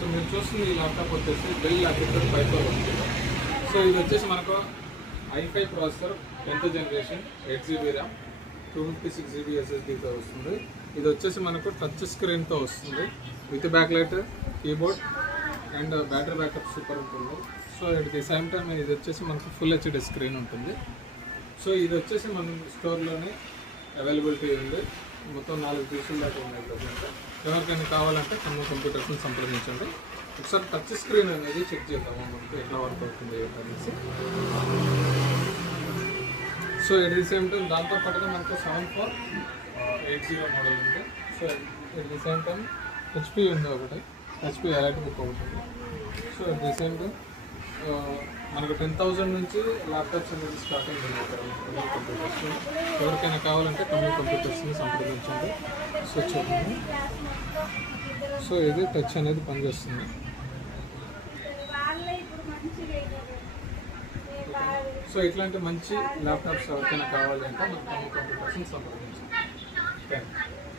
So మీరు చూస్తుంది ఈ ల్యాప్టాప్ వచ్చేసి డెల్ లాటిట్యూడ్ 512. సో ఇది వచ్చేసి మనకు i5 processor 10th generation 8GB RAM 256GB SSDతో వస్తుంది. ఇది వచ్చేసి మనకు టచ్ స్క్రీన్తో వస్తుంది with backlight keyboard and battery backup super ఉంటుంది. So at the same time ఇది వచ్చేసి మనకు ఫుల్ హెచ్డి స్క్రీన్ ఉంటుంది. సో ఇది వచ్చేసి మన స్టోర్లోనే అవైలబిలిటీ ఉంది. మొత్తం 4 పీసులు దాకా ఉన్నాయి ప్రజెంట్. ఎవరికైనా కావాలంటే ఖమ్మం కంప్యూటర్స్ని సంప్రదించండి. ఒకసారి టచ్ స్క్రీన్ అనేది చెక్ చేద్దాము మనకు ఎట్లా వర్క్ అవుతుంది అనేసి. So at the same time దాంతోపాటుగా మనకు 7480 మోడల్ ఉంది. So at the same time HP ఉంది ఒకటి, హెచ్పి ఎలైట్ బుక్ ఒకటి ఉంది. So at the same time మనకు 10,000 నుంచి ల్యాప్టాప్స్ అనేది స్టార్టింగ్ ఉంది ఖమ్మం కంప్యూటర్స్. ఎవరికైనా కావాలంటే ఖమ్మం కంప్యూటర్స్ని సంప్రదించండి. సో చూడండి, సో ఇది టచ్ అనేది పనిచేస్తుంది. సో ఇట్లాంటి మంచి ల్యాప్టాప్స్ ఎవరికైనా కావాలంటే మన ఖమ్మం కంప్యూటర్స్ని సంప్రదించండి. Thank you.